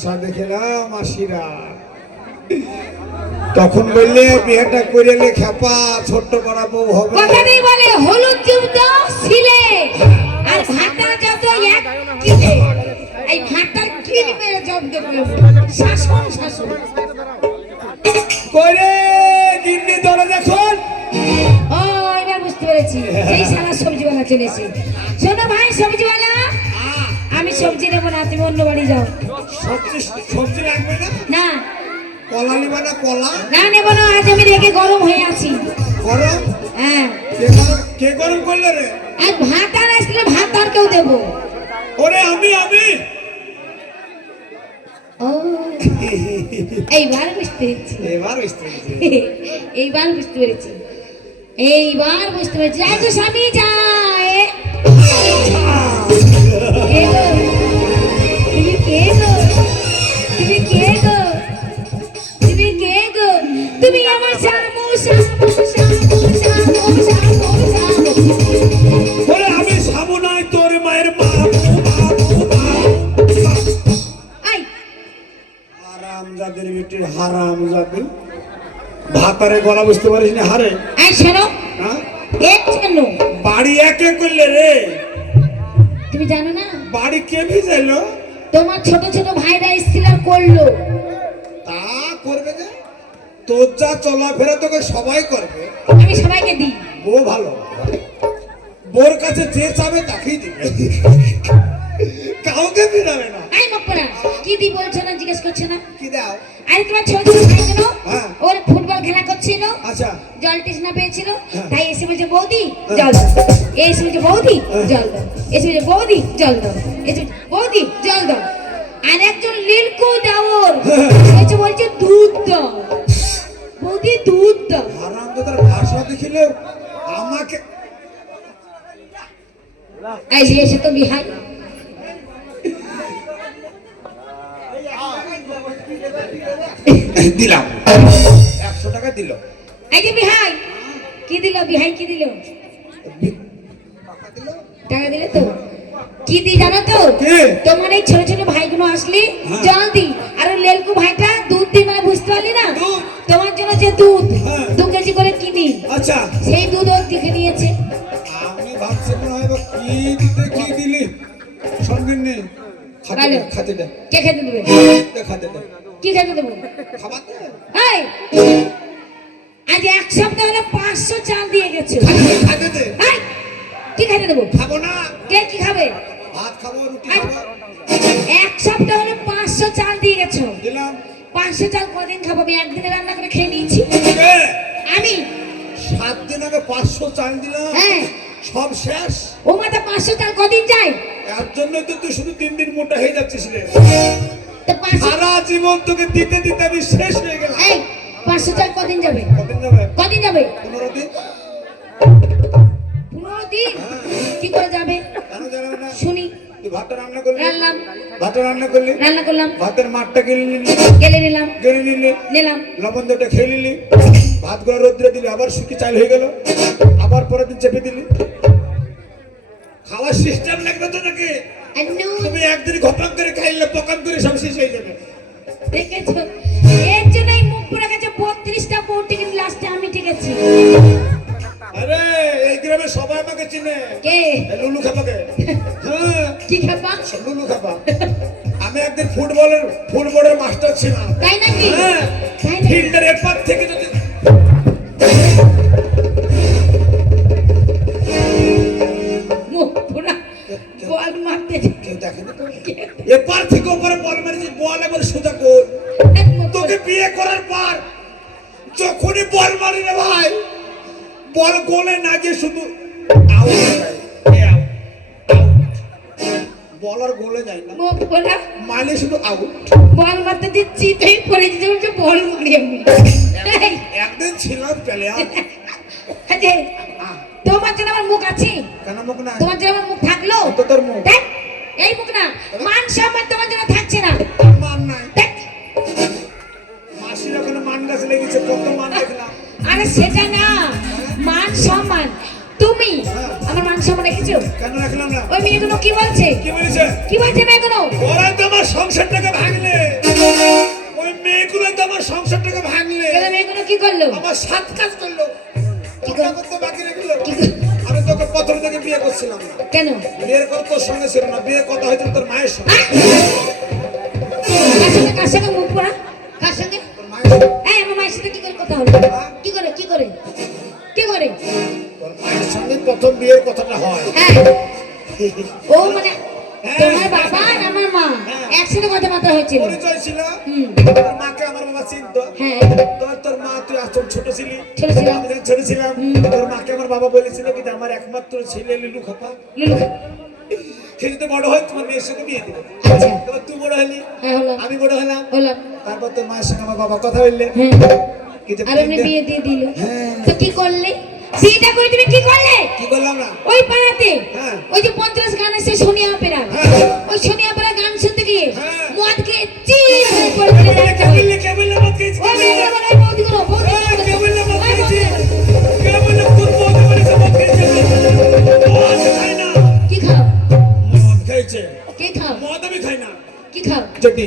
তামাশা দেখে না মাসিরা, তখন বললে বিয়েটা করে লে খেপা ছোট্ট বড় বউ হবে। কথাতেই বলে হলুদ যুদ্ধ ছিলে আর ভাতা যত এক কিলে, এই ভাতার কিল মেরে জব্দ করলো শাসন শাসন করে গিন্নি ধরে দেখুন। ও এবার বুঝতে পেরেছি, এই সারা সবজিওয়ালা চলেছে। শোনো ভাই সবজিওয়ালা, আমি সবজি নেবো না, তুমি অন্য বাড়ি যাও। সবজি লাগবে না? না কলা নিবা না? কলা না নেবো না, আজ আমি রেগে গরম হয়ে আছি। গরম? হ্যাঁ। কে গরম করলে রে? আর ভাত আর আসলে ভাত আর কেউ দেবো? ওরে আমি ও এইবার বুঝতে পেরেছি, এবার বুঝতে পেরেছি। এইবার বুঝতে পেরেছি, এইবার বুঝতে পেরেছি। যাই তো স্বামী যায়। তুমি কে গো? তুমি কে গো? তুমি কে গো? তুমি আমার শামু শামু শামু শামু শামু শামু। ওরে আমি শামু নাই, তোর মায়ের মা। আই হারামজাদের বেটির হারামজাদি, ভাতারে গলা বুঝতে পারিস না? হারে আই শোনো, হ্যাঁ এক জানো বাড়ি একে করলে রে? তুমি জানো না বাড়ি কে ভিজাইলো? তোমার ছোট ছোট ভাইরা এসেছিল আর করলো। তা করবে যে, তোর যা চলাফেরা তোকে সবাই করবে। আমি সবাইকে দিই। বউ ভালো, বোর কাছে যে চাবে তাকেই দিবে, কাউকে ফিরাবে না। আই মকরা কি দি বলছো না, জিজ্ঞেস করছো না? কি দাও? আরে তোমার ছোট ছোট ভাইগুলো হ্যাঁ। ওর ফুটবল খেলা করছিল, আচ্ছা জল তৃষ্ণা পেয়েছিল, হ্যাঁ। তাই এসে বলছে বৌদি জল দাও, এসে বলছে বৌদি জল দাও, এসে বলছে বৌদি জল দাও, এসে বৌদি জল দাও। আর একজন লিলকু দাওর এসে বলছে দুধ দাও, বৌদি দুধ দাও। হারামজাদার ভাষা দেখিলে আমাকে এই যে এসে তো বিহাই। দিলাম 100 টাকা দিল। এই যে বিহাই কি দিল? বিহাই কি দিল? টাকা দিলে তো কি দি জানো তো? কে? তোমার এই ছোট ছোট ভাইগুলো আসলে হ্যাঁ। জল দি, আর ওই লেলকু ভাইটা দুধ দি, মানে বুঝতে পারলি না? দুধ? তোমার জন্য যে দুধ হ্যাঁ। 2 কেজি করে কিনি, আচ্ছা সেই দুধ ও দেখে নিয়েছে। আমি ভাবছি মনে হয় কি দিতে কি দিলি সঙ্গে নেই। ভালো। খাতে দে, কে খেতে দেবে? খাতে দে, কি খেতে দেবো? খাবার দে, এই আজ 1 সপ্তাহ হলো 500 চাল দিয়ে গেছো। খাতে দে। এই কি খেতে দেবো? খাবো না, কে কি খাবে? ভাত খাবো, রুটি এই, খাবো। 1 সপ্তাহ হলো 500 চাল দিয়ে গেছো। দিলাম। 500 চাল কদিন খাবো? আমি একদিনে রান্না করে খেয়ে নিয়েছি। কে? আমি 7 দিন আগে 500 চাল দিলাম, হ্যাঁ। সব শেষ। ও মাথা 500 চাল কদিন যায়? এর জন্য তো তুই শুধু 3 দিন মোটা হয়ে যাচ্ছিস রে। তো 500 সারা জীবন তোকে দিতে দিতে আমি শেষ হয়ে গেলাম। এই 500 চাল কদিন যাবে? কদিন যাবে? কদিন যাবে? 15 দিন। 15 দিন কি করে যাবে? কেন জানাবে না? শুনি। তুই ভাতটা রান্না করলি, রান্নাম, ভাতটা রান্না করলি, রান্না করলাম, ভাতের মাঠটা গেলে নিলি, গেলে নিলাম, গেলে নিলি, নিলাম। লবণ দিয়ে খেয়ে নিলি, ভাতগুলো রোদ্রে দিলি, আবার শুকি চাল হয়ে গেল, আবার পরের দিন চেপে দিলি। খাওয়ার সিস্টেম লাগবে তো নাকি? আন্নু তুমি একদিন ঘপাক করে খাইলে পকান করে সব শেষ হয়ে যাবে। দেখেছো? এর জন্যই মুখ পুরো গেছে 32টা বউটি, কিন্তু লাস্টে আমি ঠিক আছি। আরে এই গ্রামে সবাই আমাকে চিনে। কে? এই লুলু খাপাকে। হ্যাঁ কি খাবা? লুলু খাপা। আমি একদিন ফুটবলের মাস্টার ছিলাম। তাই নাকি? হ্যাঁ, তাই নাকি? ফিল্ডের এপার থেকে যদি মুখ পুরো বল মারতে কেউ দেখেনি তো, এপার থেকে ওপারে বল মারিছি, বল একবার সোজা গোল। তোকে বিয়ে করার পর যখনই বল মারি রে ভাই, বল গোলে না গিয়ে শুধু আউট হয়ে যায়। এই out, out। বল আর গোলে যায় না, মুখ পুরো মারলে শুধু আউট। বল মারতে যে চিতেই পড়ে যেতে বলছে বল মারি আমি। এই, একদিন ছিলাম প্লেয়ার। আজে তোমার জন্য আমার মুখ আছে? কেন মুখ না? তোমার জন্য আমার মুখ থাকলো? তো তোর মুখ। দেখ এই মুখ না, মান সম্মান তোমার জন্য থাকছে না। মান নাই। দেখ মাসির ওখানে মান গাছ লেগেছে, কত মান দেখলাম। আরে সেটা না, মান সম্মান। তুমি আমার মান সময় রেখেছো? কেন রাখলাম না? ওই মেয়েগুলো কি বলছে? কি বলেছে? কি বলছে মেয়েগুলো? ওরা তো আমার সংসারটাকে ভাঙলে, ওই মেয়েগুলো তো আমার সংসারটাকে ভাঙলে। কেন মেয়েগুলো কি করলো? আমার 7 কাজ করলো, কি কথা করলো? করতে বাকি রেখলো। কি করলো? আমি তোকে প্রথম থেকে বিয়ে করছিলাম না। কেন? বিয়ের কথা তোর সঙ্গে ছিল না, বিয়ের কথা হয়তো তোর মায়ের সঙ্গে। কার সঙ্গে মুখ পড়া? কার সঙ্গে? তোর মায়ের সঙ্গে। এই আমার মায়ের সাথে কি করে কথা হলো? কি করে কি করে কি করে? তোর মায়ের সঙ্গে প্রথম বিয়ের কথাটা হয়। হ্যাঁ ও মানে তোমার বাবা আর আমার মা একসাথে কথাবার্তা হয়েছিল। পরিচয় ছিল। হুম। তোর মাকে আমার বাবা চিনতো। হ্যাঁ তোর মা, তুই আসল ছোট ছিলি, ছোট ছিলাম। আমি যখন ছোট ছিলাম, তোর মাকে আমার বাবা বলেছিল কি যে আমার একমাত্র ছেলে লিলু খোপা, লুলু। সে যদি বড় হয় তোমার মেয়ের সঙ্গে বিয়ে দিবে। আচ্ছা এবার তুই বড় হলি, হ্যাঁ হলো আমি বড় হলাম। হলো। তারপর তোর মায়ের সঙ্গে আমার বাবা কথা বললে হ্যাঁ কি যে আর এমনি বিয়ে দিয়ে দিল। হ্যাঁ। তো কি করলে? বিয়েটা করে তুমি কি করলে? কি করলাম না? ওই পাড়াতে হ্যাঁ। ওই যে 50 গান আছে সোনিয়া পেরা, হ্যাঁ। ওই সোনিয়া পেরা গান শুনতে গিয়ে হ্যাঁ। মদ খেয়ে চির হয়ে পড়ে গেলে একটা কে ওই বললে, কে বললে মদ খেয়েছি? মেয়েগুলো বলে ওই বৌদিগুলো কে বললে মদ ওই খেয়েছি? বৌদিগুলো। কে বললে তোর বউ বলেছে মদ খেয়েছে? মদ খাই না। কি খাও? মদ খেয়েছে। কি খাও? মদ আমি খাই না। কি খাও? যেটি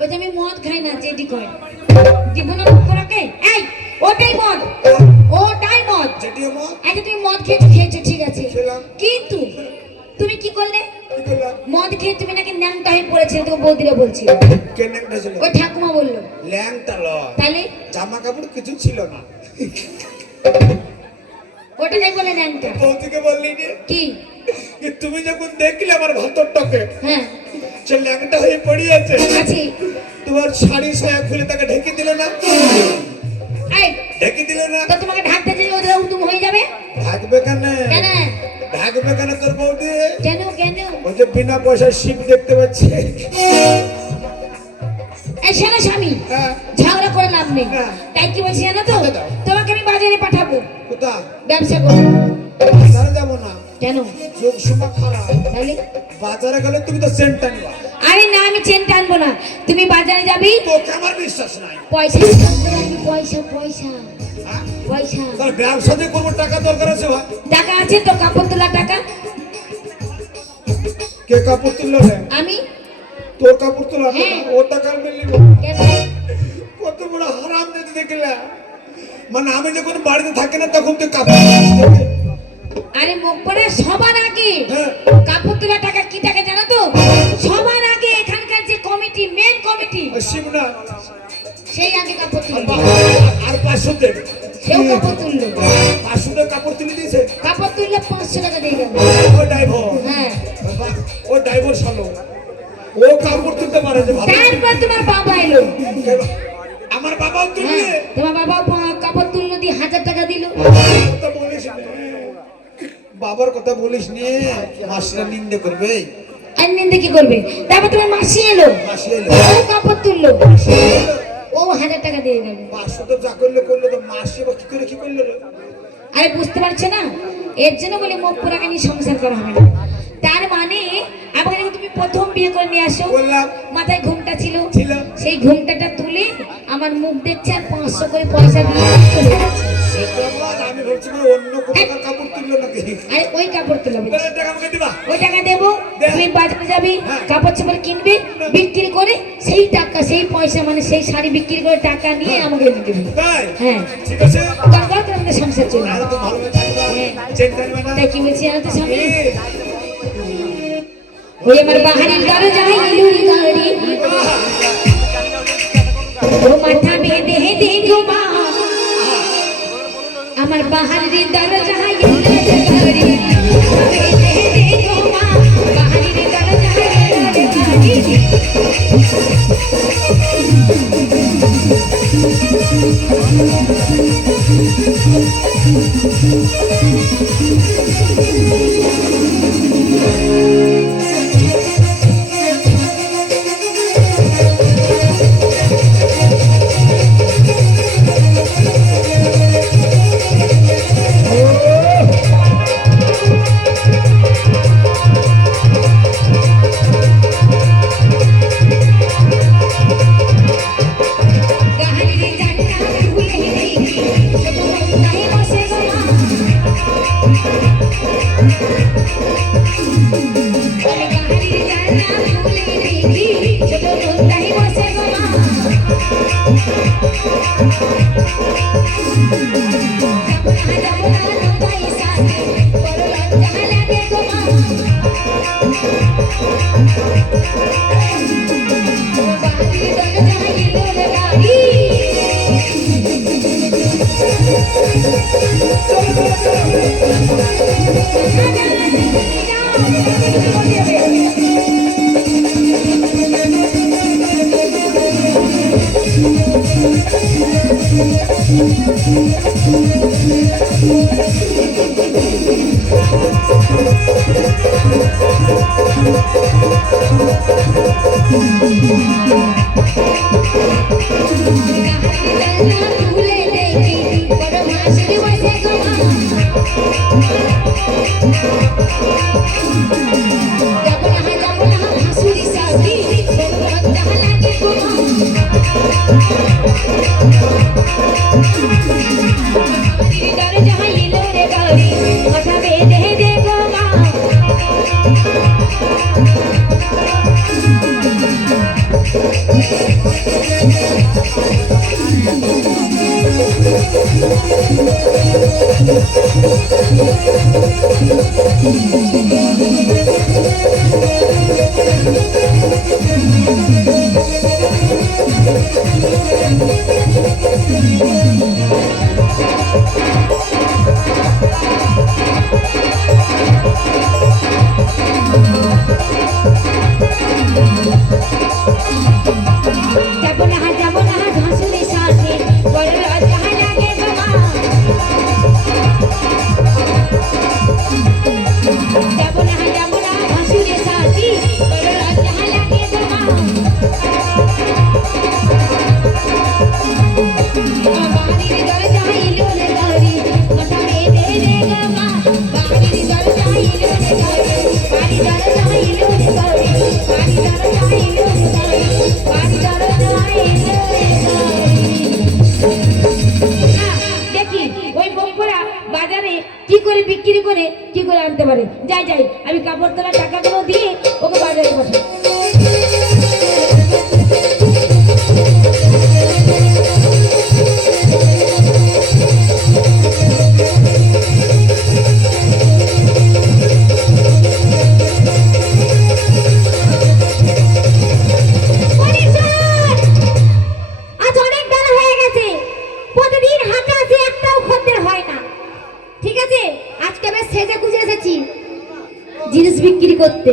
ওই যে আমি মদ খাই না, যেটি কয় জীবনের উপরকে এই ওটাই মদ, ওটাই মদ। যেটি মদ আচ্ছা তুমি মদ খেয়েছো ঠিক আছে, খেলাম। কিন্তু তুমি কি করলে? কি করলাম? মদ খেয়ে তুমি নাকি ন্যাংটা হয়ে পড়েছিলে, তোমার বৌদিরা বলছিল। কে ন্যাংটা ছিল? ওই ঠাকুমা বললো। ল্যাংটা লয়, তাহলে জামা কাপড় কিছু ছিল না। ওটা যাই বলে ন্যাংটা। বৌদিকে বললি রে কি? যে তুমি যখন দেখলে আমার ভাতরটাকে হ্যাঁ সে ল্যাংটা হয়ে পড়ে আছে, আছি। তোমার শাড়ি সায়া খুলে তাকে ঢেকে দিলে না? এই ঢেকে দিলে না? তো তোমাকে ঢাকতে যে ওদের উদুম হয়ে যাবে ঢাকবে কেন? কেন? ঢাকবে কেন তোর বৌদি? কেন কেন? ওই যে বিনা পয়সায় শিব দেখতে পাচ্ছি। এই শোনো স্বামী, হ্যাঁ। ঝগড়া করে লাভ নেই। না। তাই কি বলছি জানো তো? কোথায়? তোমাকে আমি বাজারে পাঠাবো কোথা? ব্যবসা করবো। বাজারে যাবো না, কেন? যোগ সুমা খারাপ। তাহলে বাজারে গেলে তুমি তো সেন্ট আনবা। আরে না আমি চেন টানবো না, তুমি বাজারে যাবি, তোকে আমার বিশ্বাস নাই। পয়সা টানতে লাগবি, পয়সা পয়সা হ্যাঁ? পয়সা। তার ব্যবসা যে করবো, টাকা দরকার আছে ভাই। টাকা আছে তো? কাপড় তোলা টাকা কে কাপড় তুললো রে? আমি। তোর কাপড় তোলা না, হ্যাঁ। ও টাকার মিললি কেন? কত বড় হারাম যদি দেখলে। মানে আমি যখন বাড়িতে থাকি না তখন তুই কাপড় তুলিস। আরে মুখ পরে সবার আগে হ্যাঁ। কাপড় তোলা টাকা কি টাকা জানো তো? সবার আগে এখানকার যে কমিটি, মেন কমিটি, ওই শিবনাথ সেই আগে কাপড় আর তুললো। আর 500 দেবে। সেও কাপড় তুললো। 500 টাকা কাপড় তুলে দিয়েছে। কাপড় তুললে 500 টাকা দিয়ে গেল। ও ড্রাইভার, হ্যাঁ ও ড্রাইভার শালো, ও কাপড় তুলতে পারে যে ভালো। তারপর তোমার বাবা এলো। আমার বাবাও তুলবে। হ্যাঁ তোমার বাবা কাপড় তুললো দিয়ে 1000 টাকা দিল। কথা বলিস নে, বাবার কথা বলিস নে, মাসিরা নিন্দে করবে। আর নিন্দে কি করবে? তারপর তোমার মাসি এলো, মাসি এলো, ও কাপড় তুললো, ও 1000 টাকা দিয়ে গেল। 500 তো যা করলে করলো, তো মাসি বা কি করলো রে? আরে বুঝতে পারছো না? এর জন্য বলে মুখ পোড়াকে নিয়ে সংসার করা হবে না। তার মানে আমাকে যখন তুমি প্রথম বিয়ে করে নিয়ে আসো, বললাম মাথায় ঘুমটা ছিল, ছিল। সেই ঘুমটাটা তুলে আমার মুখ দেখছে আর 500 করে পয়সা দিয়ে চলে যাচ্ছে। সেটা বল, আমি ভাবছি না অন্য কোথাকার কাপড় তুললো নাকি। আরে ওই কাপড় তুলবে, বলে টাকা আমাকে দিবা। ওই টাকা দেবো, দে। তুমি বাজারে যাবি, হ্যাঁ। কাপড় চোপড় কিনবি, বিক্রি করে সেই টাকা, সেই পয়সা মানে সেই শাড়ি বিক্রি করে টাকা নিয়ে আমাকে এনে দিবি। তাই? হ্যাঁ ঠিক আছে। তারপর তো আমাদের সংসার চলবে। আর তো ভালো থাকবা, হ্যাঁ। চিন্তা নেবে না। তাই কি বলছি জানো তো স্বামী? এই, ওই আমার বাহারির দরজায় ইলুর গাড়ি, ও মাথা বেঁধে দে গো মা, আমার বাহারির দরজায় ইলুর গাড়ি, মাথা বেঁধে দে গো মা, বাহারির দরজায় ইলুর গাড়ি। গাহারির জানলা খুলে দেখি, ছোট বউটাই বসে গো মা, আনতে পারে। যাই যাই, আমি কাপড় তোলা টাকাগুলো দিয়ে ওকে বাজারে পাঠাই। জিনিস বিক্রি করতে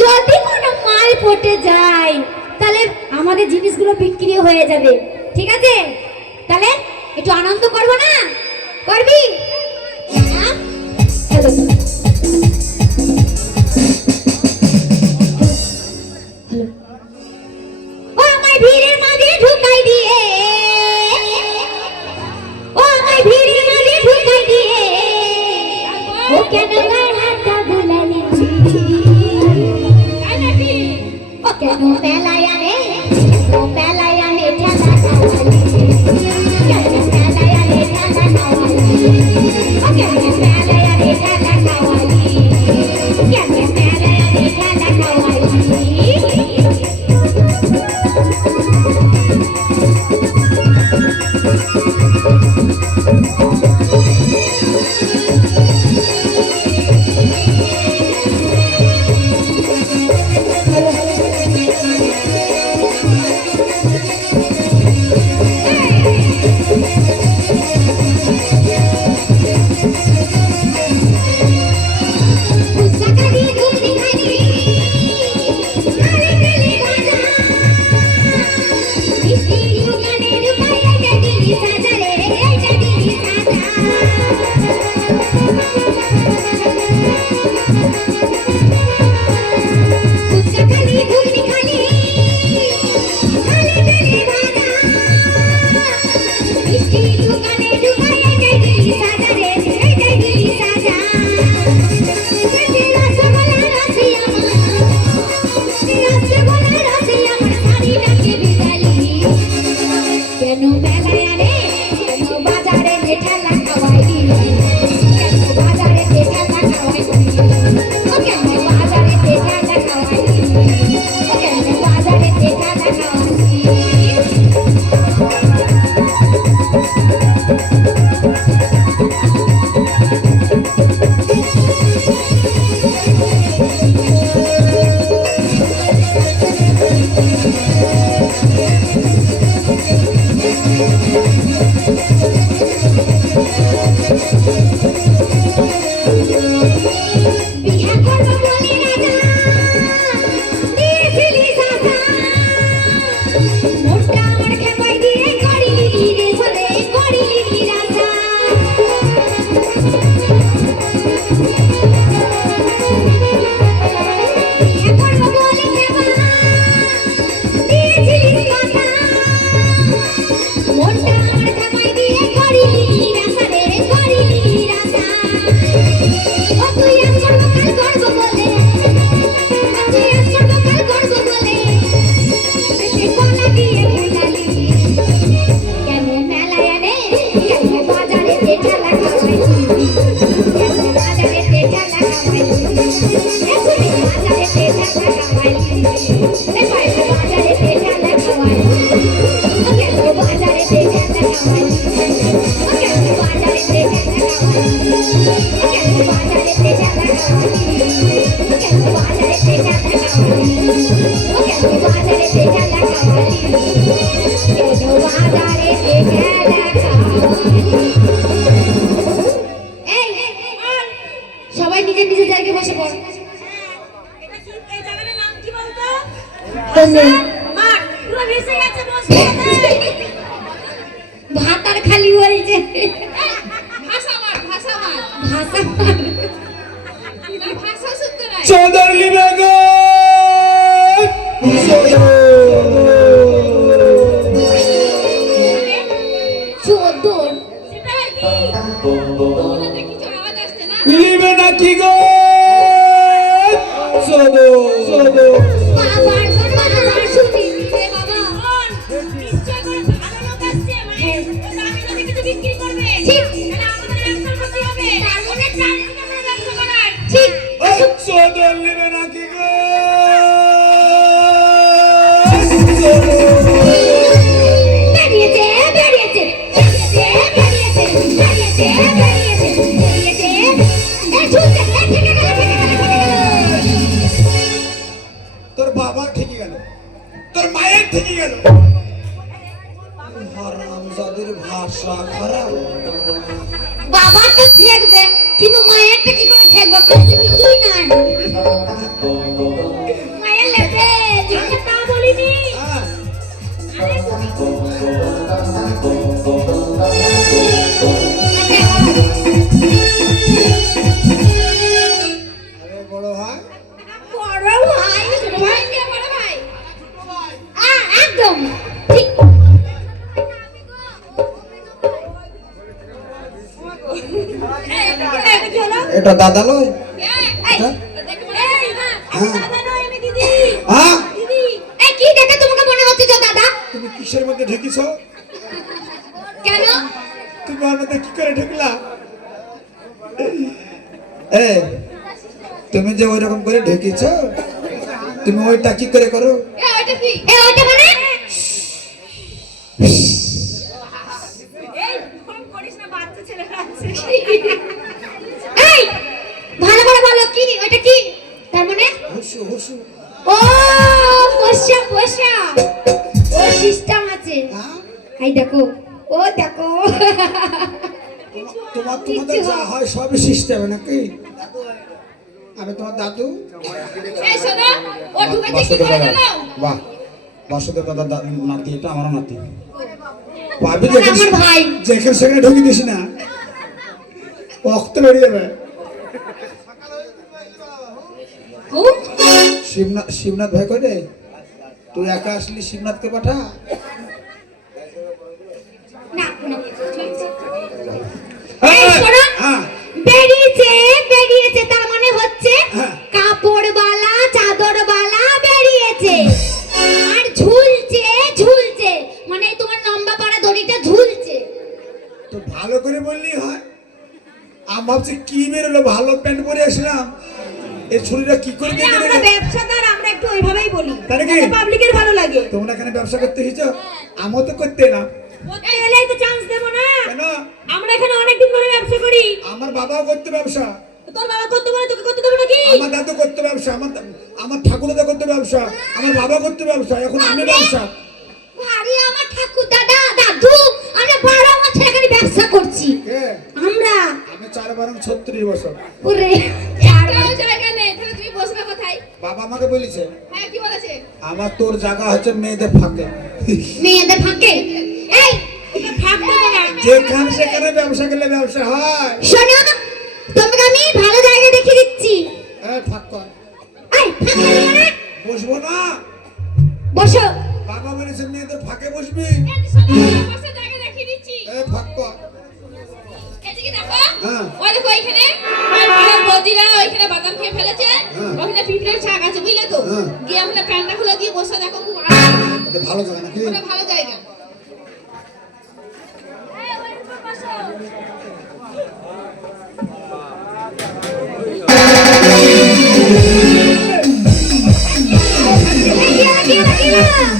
যদি কোনো মাল পটে যায় তাহলে আমাদের জিনিসগুলো বিক্রি হয়ে যাবে, ঠিক আছে? তাহলে একটু আনন্দ করব না? করবি? ও আমায় ভিড়ের মাঝে ঢুকাই দিয়ে, ও আমায় ভিড়ের মাঝে ঢুকাই দিয়ে, ও কেন কেন মেলায় আনে, ও মেলায় আনে ঠেলা খাওয়ালি, কেন মেলায় আনে ঠেলা খাওয়ালি, ও কেন মেলায় আনে ঠেলা খাওয়ালি, কেন মেলায় আনে ঠেলা খাওয়ালি। বাজারেতে ঠেলা খাওয়ালি এসবি বাজারেতে ঠেলা খাওয়ালি এ পাইছে বাজারেতে ঠেলা খাওয়ালি ওকে বাজারেতে ঠেলা খাওয়ালি ওকে বাজারেতে ঠেলা খাওয়ালি ওকে বাজারেতে ঠেলা খাওয়ালি ওকে বাজারেতে ঠেলা খাওয়ালি ওকে বাজারেতে ঠেলা খাওয়ালি কেন বাজারেতে ঠেলা খাওয়ালি এই সবাই নিজের নিজের জায়গায় বসে পড় এটা কি এই জায়গাটার নাম কি বলতো? কোন মাঠ পুরো ভেসে গেছে বসে ভাতার খালি বলছে ভাষা মাঠ ভাষা তার ভাষা শুনতে নাই চৌধুরী বেগম চোদন সেটা কি ওনাতে কিছু আওয়াজ আসছে না লিবে নাকি গো বাবার বাবার শুনি এ বাবা নিশ্চয় করে ভালো লোক আসছে মানে ওটা আমি যদি কিছু বিক্রি করবে ঠিক। তাহলে আমাদের ব্যবসা ক্ষতি হবে তার মনে চান আমরা ব্যবসা করার ঠিক চৌধুরী লিবে নাকি গো বেরিয়েছে বেরিয়েছে বেরিয়েছে বেরিয়েছে বেরিয়েছে বেরিয়েছে এ ঝুলছে এ থেকে গেল তোর বাবা ঠিকই গেল তোর মায়ের ঠিকই গেল হারামজাদের ভাষা খারাপ বাবা তো ঠেকবে কিন্তু মায়েরটা কি করে ঠেকবে কিছুই নাই মায়ের লেপে আমি তা বলিনি হ্যাঁ আরে আরে বড় ভাই বড় ভাই ছোট ভাই কে বড় ভাই একদম ঠিক এটা কি হলো এটা দাদা লয় এই দেখো মনে হয় না হ্যাঁ। দাদা নয় আমি দিদি হ্যাঁ দিদি এই কি দেখে তোমাকে মনে হচ্ছে যে দাদা তুমি কিসের মধ্যে ঢেকিছ কেন তুমি ওর মধ্যে কি করে ঢুকলা এ তুমি যে ওই রকম করে ঢেকেছ তুমি ওইটা কি করে করো এ ওটা কি এ ওইটা মানে এই ফোন করিস না বাচ্চা ছেলেরা আছে এই ভালো করে বলো কি ওইটা কি তার মানে হুসু হুসু ও পোষা পোষা ও সিস্টেম আছে হ্যাঁ এই দেখো ও দেখো তোমাদের যা হয় সবই সিস্টেমে নাকি আমি তোমার দাদু এই শোনো ও ঢুকেছে কি করে জানো বাহ বাসুদেব দাদা নাতি এটা আমার নাতি ভাবি এটা আমার ভাই যেখানে সেখানে ঢুকে দিস না রক্ত বেরিয়ে যাবে ও শিবনাথ ভাই কই রে তুই একা আসলি শিবনাথকে পাঠা না না এই শোনো হ্যাঁ বেরিয়েছে বেরিয়েছে তার মানে হচ্ছে হ্যাঁ। কাপড়ওয়ালা চাদরওয়ালা বেরিয়েছে আর ঝুলছে ঝুলছে মানে তোমার লম্বা পাড়া দড়িটা ঝুলছে তো ভালো করে বললি হয় আমি ভাবছি কি বেরোলো ভালো প্যান্ট পরে আসলাম এই ছুরিটা কি করে দিয়ে আমরা ব্যবসাদার আমরা একটু ওইভাবেই বলি তাই নাকি? যাতে পাবলিকের ভালো লাগে তোমরা এখানে ব্যবসা করতে এসেছো আমিও তো করতে না করতে এলেই তো চান্স দেব না কেন আমরা এখানে অনেকদিন ধরে ব্যবসা করি আমার বাবাও করতে ব্যবসা তোর বাবা করতে বলে তোকে করতে দেবো নাকি আমার দাদু করতে ব্যবসা আমার ঠাকুরদা করতে ব্যবসা আমার বাবা করতে ব্যবসা এখন আমি ব্যবসা আরে আমার ঠাকুর দাদা দাদু আমরা 12 বছর এখানে ব্যবসা করছি কে আমরা আমি 4 বছর ওরে একটাও জায়গা নেই তাহলে তুমি বসবে কোথায় বাবা আমাকে বলেছে হ্যাঁ কি বলেছে আমার তোর জায়গা হচ্ছে মেয়েদের ফাঁকে মেয়েদের ফাঁকে এই ফাঁক দেবো না যেখানে সেখানে ব্যবসা করলে ব্যবসা হয় শোনো তোমাকে আমি ভালো জায়গা দেখিয়ে দিচ্ছি ফাঁক কর এই ফাঁকে মানে বসবো না বসো বাবা বলেছে মেয়েদের ফাঁকে বসবি এই যে শোনো, বসে জায়গা দেখিয়ে দিচ্ছি ফাঁক কর এদিকে দেখো হ্যাঁ। ওই দেখো ওইখানে পাড়ার বৌদিরা ওইখানে বাদাম খেয়ে ফেলেছে হ্যাঁ। ওখানে পিঁপড়ের ছাগ আছে বুঝলে তো হ্যাঁ। গিয়ে ওখানে প্যান্টটা খুলে দিয়ে বসে দেখো খুব আরাম। এটা ভালো জায়গা নাকি ওটা ভালো জায়গা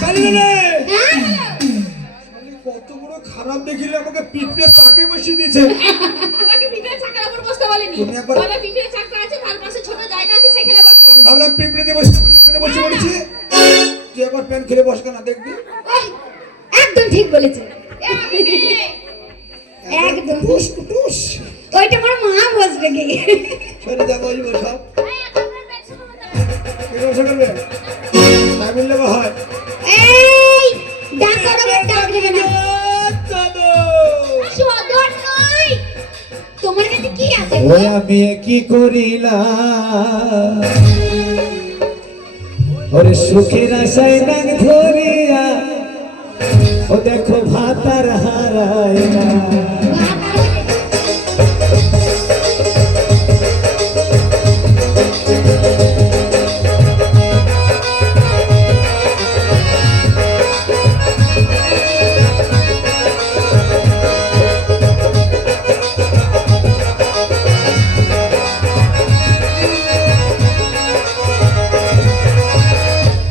কালি রে হ্যাঁ? কত বড় খারাপ দেখিলে আমাকে পিঠে তাকে বসিয়ে দিয়েছে। তোমাকে পিঠের চাকার উপর বসতে বলেনি। তুমি একবার- বলে পিঠের চাকা আছে, তার পাশে ছোট জায়গা আছে, সেখানে বসো। আমি ভাবলাম পিঁপড়ে দিয়ে বসে বসে পড়েছি। তুই একবার প্যান খুলে বস কেন দেখবি। ওই, একদম ঠিক বলেছে। এ আমি মেয়ে। একদম। টুস টুস ওইটা আমার মা বসবে কি? ছেড়ে যা বসবো সব। এই, তোমরা দেখছো না তোমার? কি বসে করবে না মিললে বা হয়। এই, ডাক করবে, ডাক দেবে না। সদর নয়। তোমার কাছে কি আছে গো? ওই আমি কি করিলাম ওরে সুখের আশায় নাক ধরিয়া ও দেখো ভাতার হারায় না।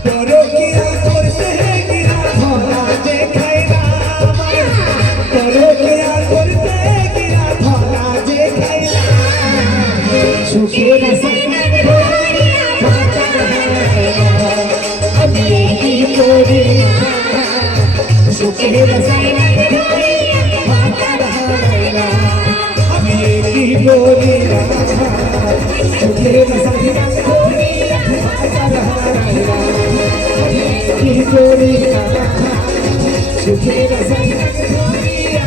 পরকিয়া করতে গিয়া ধরা দেখাই না আমার। পরকিয়া করতে গিয়া ধরা দেখাই না। সুখের আশায় নাক ধরিয়া ভাতার হারায় না। আমি কি করিলাম সুখের আশায় নাক ধরিয়া ভাতার হারায় না। আমি কি করিলাম সুখের আশায় নাক ধরিয়া ভাতার হারায় না। কি করিলাম সুখের আশায় নাক ধরিয়া।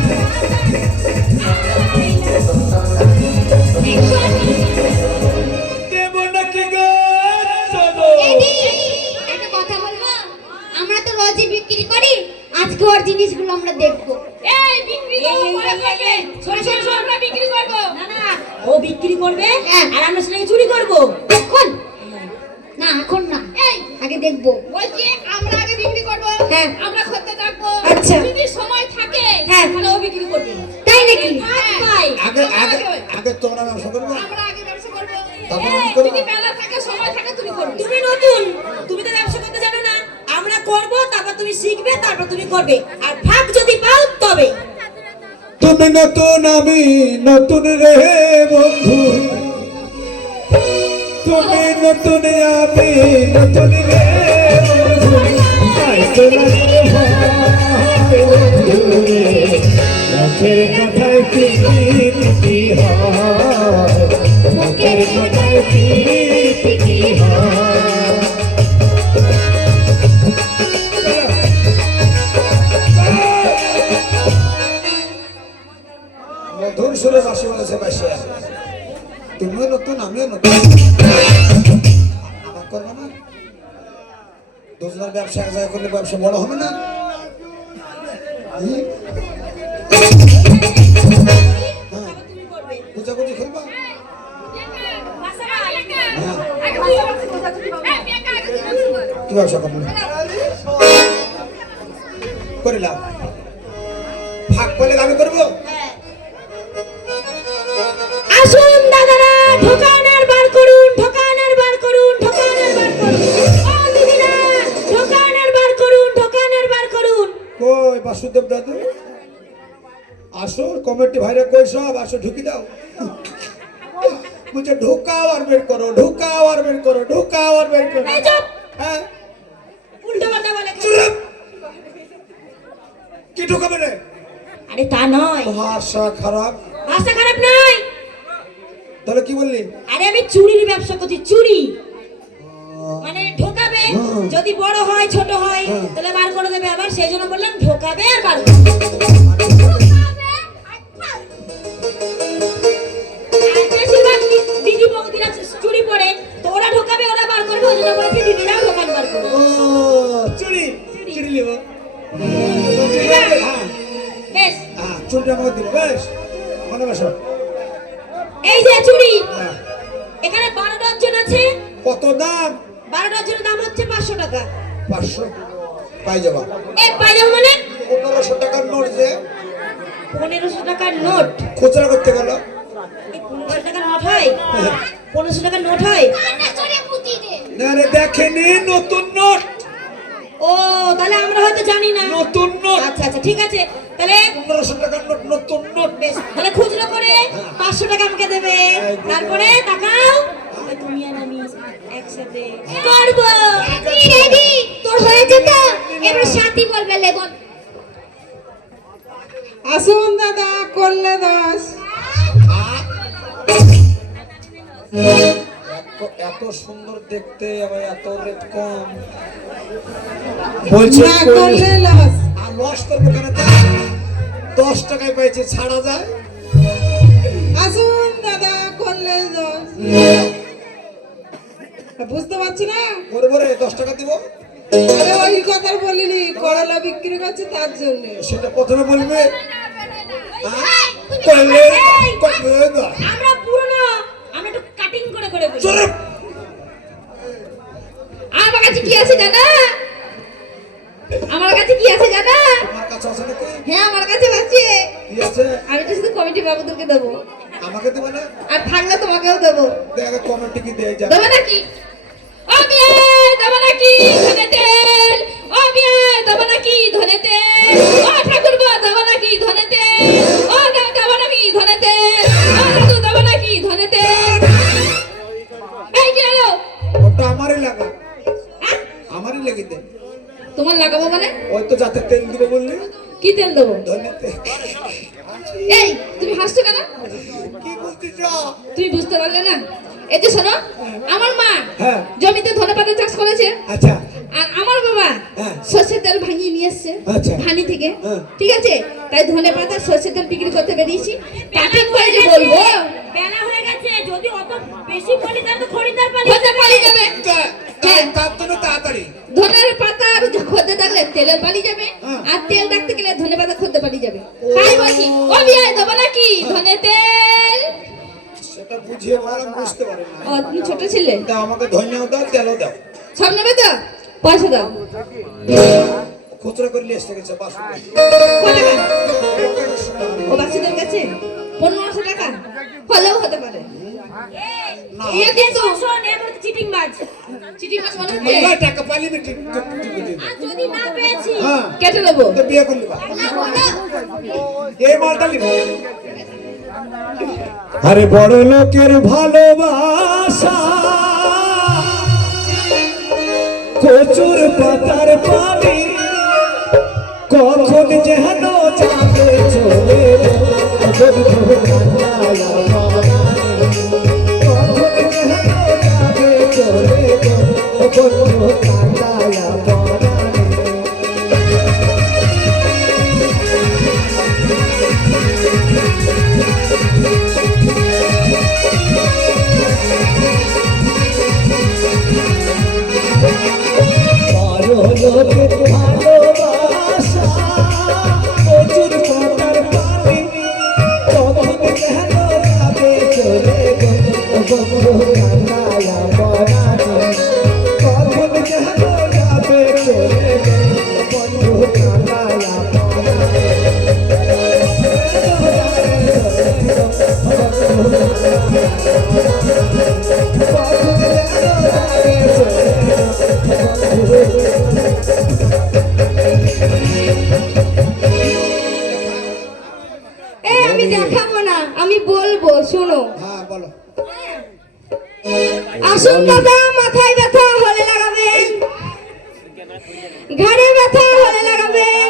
দেব নাকি গো সদর? এদি, একটা কথা বলবো? আমরা তো রোজই বিক্রি করি, আজকে ওর জিনিসগুলো আমরা দেখবো। এই, বিক্রি করবো, পরে করবে। শোনো, শোনো, শোনো, আমরা বিক্রি করবো। না না ও বিক্রি করবে হ্যাঁ। আর আমরা সেটাকে চুরি করবো। এখন না, এখন না, এই, আগে দেখবো। বলছি আমরা আগে বিক্রি করবো। হ্যাঁ। আমরা খদ্দের ডাকবো। আচ্ছা। যদি সময় থাকে, হ্যাঁ। তাহলে ও বিক্রি করবে। তাই নাকি? হ্যাঁ। ভাই আগে আগে আগে তোমরা ব্যবসা করবো আমরা আগে ব্যবসা করবো। তারপর এই, কি করবো? যদি বেলা থাকে, সময় থাকে, তুমি করবে। তুমি নতুন, তুমি তো ব্যবসা করতে জানো না। আমরা করব, তারপর তুমি শিখবে, তারপর তুমি করবে। আর ভাগ যদি পাও তবে। তুমি নতুন আমি নতুন রে বন্ধু। তুমি নতুন আমি নতুন রে বন্ধু। তাই তো লাগবে ভয় বন্ধু রে। মুখের কথায় কি হয়, মুখের কথায় কি হয়। মধুর সুরে বাসি বলেছে বাসি। তুমিও নতুন আমিও নতুন। আমার করবো না? দুজনের ব্যবসা এক জায়গায় করলে ব্যবসা বড় হবে না? কুচাকুচি খেলবা? বাসারা, একা। হ্যাঁ। আগে তুই ব্যবসা করবি। এই, একা, আগে তুই ব্যবসা কর। কি ব্যবসা করবো? করিলাম। ভাগ করলে আমি করবো। আসুন দাদারা, ঢোকান আর বার করুন, ঢোকান আর বার করুন, ঢোকান আর বার করুন। ও দিদিরা, ঢোকান আর বার করুন, ঢোকান আর বার করুন। কই বাসুদেব দাদু? আসো, কমিটি ভাইরা কই সব আসো, ঢুকি দাও। বলছে ঢোকাও আর বের করো, ঢোকাও আর বের করো, ঢোকাও আর বের করো। এই চুপ, হ্যাঁ, উল্টো পাল্টা বলে। চুপ। কি ঢোকাবে রে? আরে তা নয়, ভাষা খারাপ। ভাষা খারাপ নয়। তাহলে কি বললি? আরে আমি চুরির ব্যবসা করছি, চুরি। মানে ঢোকাবে, যদি বড় হয় ছোট হয় তাহলে বার করে দেবে। আবার সেই জন্য বললাম ঢোকাবে আর বার করবে। আর বেশিরভাগ দিদি বৌদিরা চুরি পরে, তো ওরা ঢোকাবে, ওরা বার করবে। ওই জন্য বলছি দিদিরাও ঢোকান বার করবে। ও চুরি চুরি লিব। হ্যাঁ বেশ, হ্যাঁ, চুরিটা আমাকে দিল। বেশ, মনে বসো। এই যে চুড়ি, হ্যাঁ। এখানে 12 ডজন আছে। কত দাম? 12 ডজনের দাম হচ্ছে 500 টাকা। 500 পাই যাবা। এই পাইজামা মানে 1500 টাকার নোট যে 1500 টাকার নোট। খুচরা করতে গেল। এই 1500 টাকার নোট হয়? 1500 টাকার নোট হয়? কান্না চড়ে মুতি দে। না রে, দেখেনি নতুন নোট। ও ও তাহলে আমরা হয়তো জানি না। নতুন নোট, আচ্ছা আচ্ছা ঠিক আছে, তাহলে 1500 টাকার নোট, নতুন নোট। বেশ, তাহলে খুচরো করে 500 টাকা আমাকে দেবে। তারপরে টাকাও তাহলে তুমি আর আমি একসাথে করবো। রেডি তোর হয়েছে তো, এবার সাথী বলবে লেবন। আসুন দাদা, করলে 10। এত সুন্দর দেখতে, আবার এত রেট কম বলছে। না করলে লস। আর লস করবো কেন? 10 টাকায় পাইছে, ছাড়া যায়। আসুন দাদা, করলে 10। বুঝতে পারছি না? করবো রে, 10 টাকা দিব। আরে ওই কথা বলিনি, করলা বিক্রি করছে তার জন্য। সেটা প্রথমে বলবে। করলে করবে না। আমরা পুরনো, আমরা একটু কাটিং করে করে বলি। চলো। আমার কাছে কি আছে জানা? আমার কাছে কি আছে জানা? আমার কাছে আছে নাকি? হ্যাঁ আমার কাছে আছে। কি আছে? আমি তো শুধু কমিটি বাবুদেরকে দেবো, আমাকে দেবে না? আর থাকলে তোমাকেও দেবো। দেখ কমেন্টে কি দিয়ে যা। দেবো নাকি? ও বিয়ে দেবো নাকি ধনে তেল? ও বিয়ে দেবো নাকি ধনে তেল? ও ঠাকুর দেবো নাকি ধনে তেল? ও দেবো নাকি ধনে তেল? ও দাদু দেবো নাকি ধনে তেল? এই কি হলো? ওটা আমারই লাগা, আমারই লেগে দে। তোমার লাগাবো মানে? ওই তো যাতে তেল দিব বললি। কি তেল দেবো? ধন্যবাদ। এই তুমি হাসছো কেন? কি বলছিস? তুমি বুঝতে পারলে না? এই যে শোনো, আমার মা হ্যাঁ। জমিতে ধনেপাতা চাষ করেছে, আচ্ছা আর আমার বাবা হ্যাঁ। সর্ষের তেল ভাঙিয়ে নিয়ে এসছে আচ্ছা। ভানি থেকে। হ্যাঁ। ঠিক আছে, তাই ধনেপাতা সর্ষের তেল বিক্রি করতে বেরিয়েছি। তাকে করে যে বলবো বেলা হয়ে গেছে, যদি অত বেশি বলি তাহলে তো খরিদ্দার পালি খদ্দের পালি যাবে। হ্যাঁ। তার জন্য তাড়াতাড়ি। ধনের পাতা আর খদ্দের থাকলে তেলের পালি যাবে, হ্যাঁ। আর তেল ডাকতে গেলে ধনে পাতা খদ্দের পালি যাবে। তাই বলছি ও বিয়ায় দেবো নাকি ধনে তেল? সেটা বুঝিয়ে বল, আমি বুঝতে পারি না। ও তুমি ছোট ছেলে, তা আমাকে ধন্যও দাও, তেলও দাও। সব নেবে তো? পয়সা দাও। খুচরা করে নিয়ে এসে গেছে 500 টাকা। কত টাকা? ও বাচ্চাদের কাছে 1500 টাকা হলেও হতে পারে। না, ইয়ে কিন্তু শোন এবার চিটিং বাজ। চিঠি মাছ মনে হচ্ছে মোবাইল টাকা পাইলে বিটি আর যদি না পেয়েছি হ্যাঁ, কেটে নেবো। তো বিয়ে করলি বা এই মালটা নিব। আরে বড় লোকের ভালোবাসা কচুর পাতার পানি, কখন যেন যাবে চলে বন্ধু কান্নায়া বানানি, কখন যেন যাবে চলে বন্ধু কান্নায়া বানানি। লোকের ভালোবাসা প্রচুর পাতার পানি, কখন যেন যাবে চলে বন্ধু কান্নায়া বানানি, কখন যেন যাবে চলে বন্ধু কান্নায়া আমি দেখাবো না, আমি বলবো, শোনো। হ্যাঁ বলো। আসুন দাদা, মাথায় ব্যথা হলে লাগাবেন, ঘাড়ে ব্যথা হলে লাগাবেন,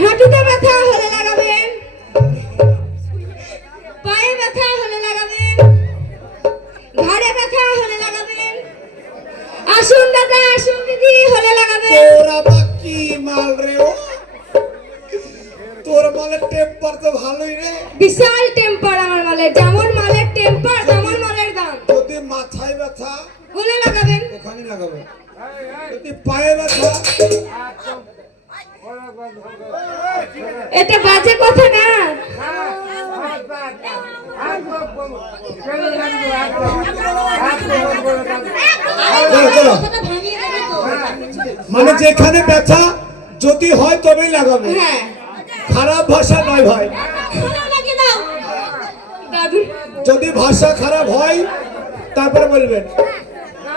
হাঁটুতে ব্যথা হলে লাগাবেন, পায়ে ব্যথা হলে লাগাবেন, ঘাড়ে ব্যথা হলে লাগাবেন। আসুন দাদা, আসুন দিদি হলে লাগাবেন। তোরা বাকি মাল রে, ও তোর মালের টেম্পার তো ভালোই রে। বিশাল টেম্পার আমার মালের, যেমন মালের টেম্পার তেমন মালের দাম। যদি মাথায় ব্যথা হলে লাগাবেন, ওখানে লাগাবে, যদি পায়ে ব্যথা এটা বাজে কথা না। চলো চলো, কথাটা ভাঙিয়ে দেবে তো। মানে যেখানে ব্যথা যদি হয় তবেই লাগাবে, হ্যাঁ খারাপ ভাষা নয় ভাই। ভালো লাগিয়ে দাও। দাদু, যদি ভাষা খারাপ হয় তারপরে বলবেন,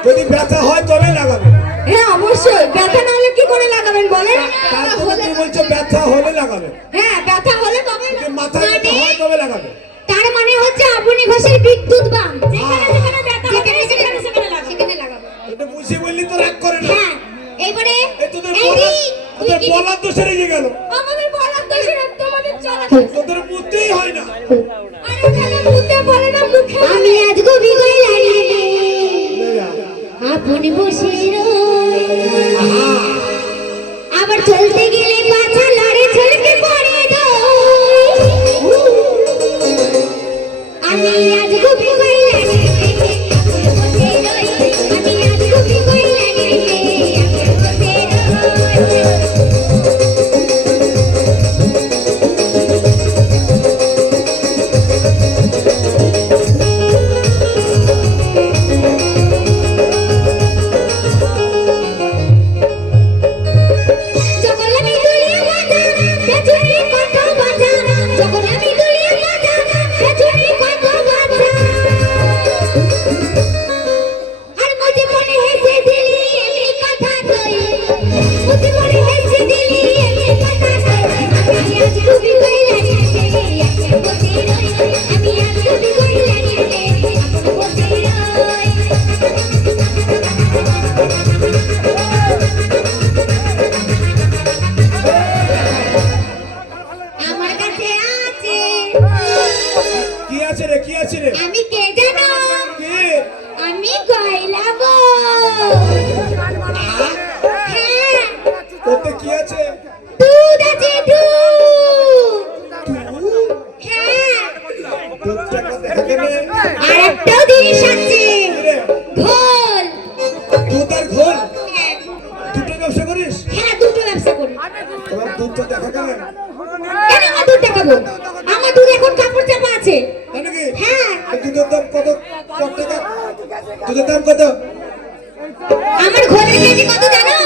যদি ব্যথা হয় তবে লাগাবে। হ্যাঁ অবশ্যই, ব্যথা না হলে কি করে লাগাবেন বলেন? তারপরে তুমি বলছো ব্যথা হলে লাগাবে, হ্যাঁ ব্যথা হলে তবে যে মাথায় ব্যথা হয় তবে লাগাবে। তার মানে হচ্ছে আপনি ঘষের বিদ্যুৎ বাম, যেখানে যেখানে ব্যথা হবে সেখানে সেখানে লাগবে। সেখানে লাগাবেন। এটা বুঝি বললি তো রাগ করে না। হ্যাঁ এইবারে এই তোদের এই বলার, তুই তোদের কি বলার তো সেরে গেল, আমাদের বলার দোষ না, তোমাদের চলা তোদের বুঝতেই হয় না। আরে ওখানে মুখে বলে না, মুখে আমি আজ গবি গই লাড়ি আপনি বসে আবার চলতে গেলে পাছা লড়ে ছড়কে পড়ে আমি আজ গবি গই লাড়ি আমি আজ গবি গই লাড়ি আমার কাছে আছে। কি আছে রে, কি আছে রে? আমি কে জানো? কি? আমি গয়লাবো। হ্যাঁ তোতে কি আছে? দুধ আছে, দুধ। হ্যাঁ দুধটা দেখা গেলে আর একটাও জিনিস আছে, কি রে? ঘোল। দুধ আর ঘোল হ্যাঁ দুটো ব্যবসা করিস? হ্যাঁ দুটো ব্যবসা করি। তোমার দুধটা দেখা গেলে কেন আমার দুধ দেখাবো? আমার দুধ এখন কাপড় চাপা আছে। তাই নাকি? হ্যাঁ আর দুধের দাম কত? কত টাকা? দুধের দাম কত? আমার ঘোলের কেজি কত জানো?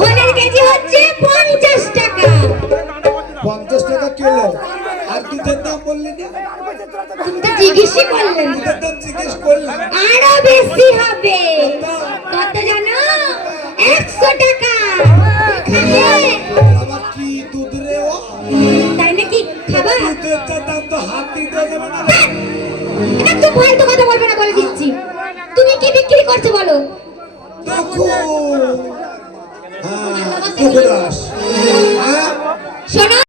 ঘোলের কেজি হচ্ছে 50 টাকা। 50 টাকা কিলো। আর দুধের দাম বললি না? তুমি তো জিজ্ঞেসই করলেন। দুধের দাম জিজ্ঞেস করলাম। আরো বেশি হবে। কত জানো? 100 টাকা। খাবে? আবার কি দুধ রে ও? তাই নাকি? খাবা? দুধের দাম তো হাত দিতে যাবে না। একদম ফালতু কথা বলবে না বলে দিচ্ছি। তুমি কি বিক্রি করছো বলো? দেখো। হ্যাঁ, দুধ দাস।